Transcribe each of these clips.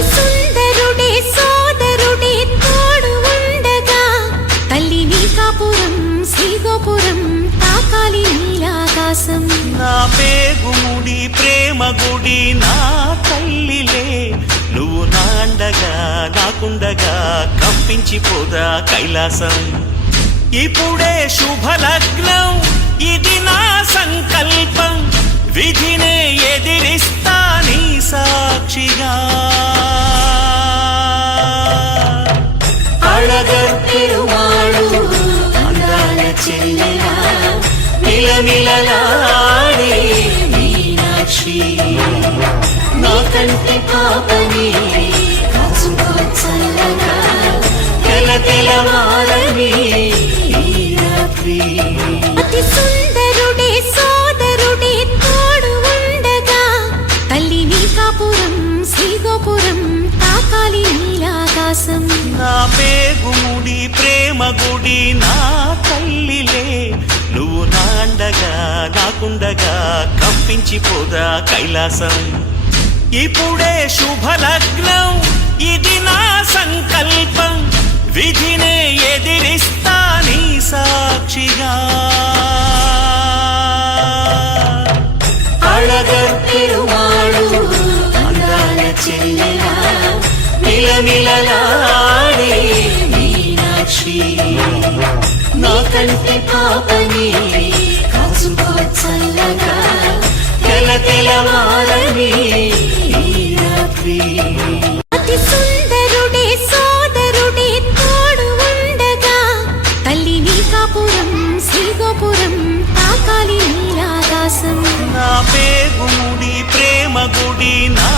అతి సుందరుడే సోదరుడే తోడు ఉండగా తల్లి నీ కాపురం శ్రీగోపురం తాకాలి నీలాకాశం. నా పేగుముడి ప్రేమ గుడి నా తల్లిలే, నువ్వు నాండగా నాకుండగా కంపించిపోదా కైలాసం. ఇప్పుడే శుభలగ్నం ఇది నా సంకల్పం, విధినే ఎదిరిస్తా నీ సాక్షిగా. అళగర్ పెరుమాళు అందాల చెల్లెలా మిలమిలలాడే మీనాక్షి, నా కంటి పాపని కాచుకో చల్లగా తెలవారని ఈ రాత్రి. అతి సుందరుడే సోదరుడే తోడు ఉండగా తల్లి నీ కాపురం శ్రీగోపురం తాకాలి నీలాకాశం. నా పేగుముడి ప్రేమ గుడి నా తల్లిలే, నువ్వు నాండగా నాకుండగా కంపించిపోదా కైలాసం. ఇప్పుడే శుభలగ్నం ఇది నా సంకల్పం, విధినే ఎదిరిస్తా నీ సాక్షిగా. అళగర్ పెరుమాళు అందాల చెల్లెలా మిలమిలలాడే మీనాక్షి, నా కంటి పాపని కాచుకో చల్లగా తెలవారని ఈ రాత్రి. అతి సుందరుడే సోదరుడే తోడు ఉండగా తల్లి నీ కాపురం శ్రీగోపురం తాకాలి నీలాకాశం. నా పేగుముడి ప్రేమ గుడి నా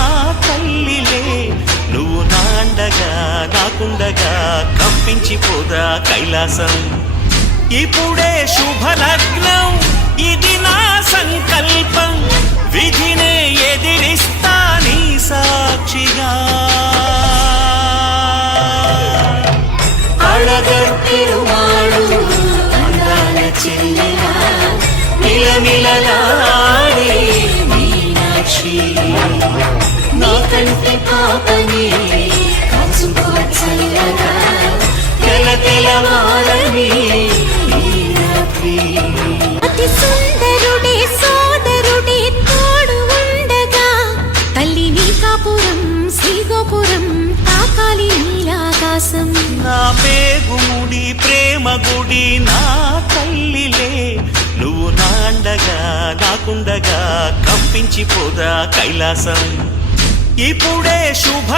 తల్లిలే, నువ్వు నాండగా నాకుండగా కంపించిపోదా కైలాసం. ఇప్పుడే శుభలగ్నం ఇది నా సంకల్పం, విధినే ఎదిరిస్తా నీ సాక్షిగా. అళగర్ పెరుమాళు అందాల చెల్లెలా మిలమిలలాడే మీనాక్షి, నా కంటి పాపని కాచుకో చల్లగా తెలవారని ఈ రాత్రి. అతి సుందరుడే సోదరుడే తోడు ఉండగా తల్లి నీ కాపురం శ్రీగోపురం తాకాలి నీలాకాశం. నా పేగుముడి ప్రేమ గుడి నా తల్లిలే, నువ్వు నాండగా నాకుండగా కంపించిపోదా కైలాసం. ఇప్పుడే శుభ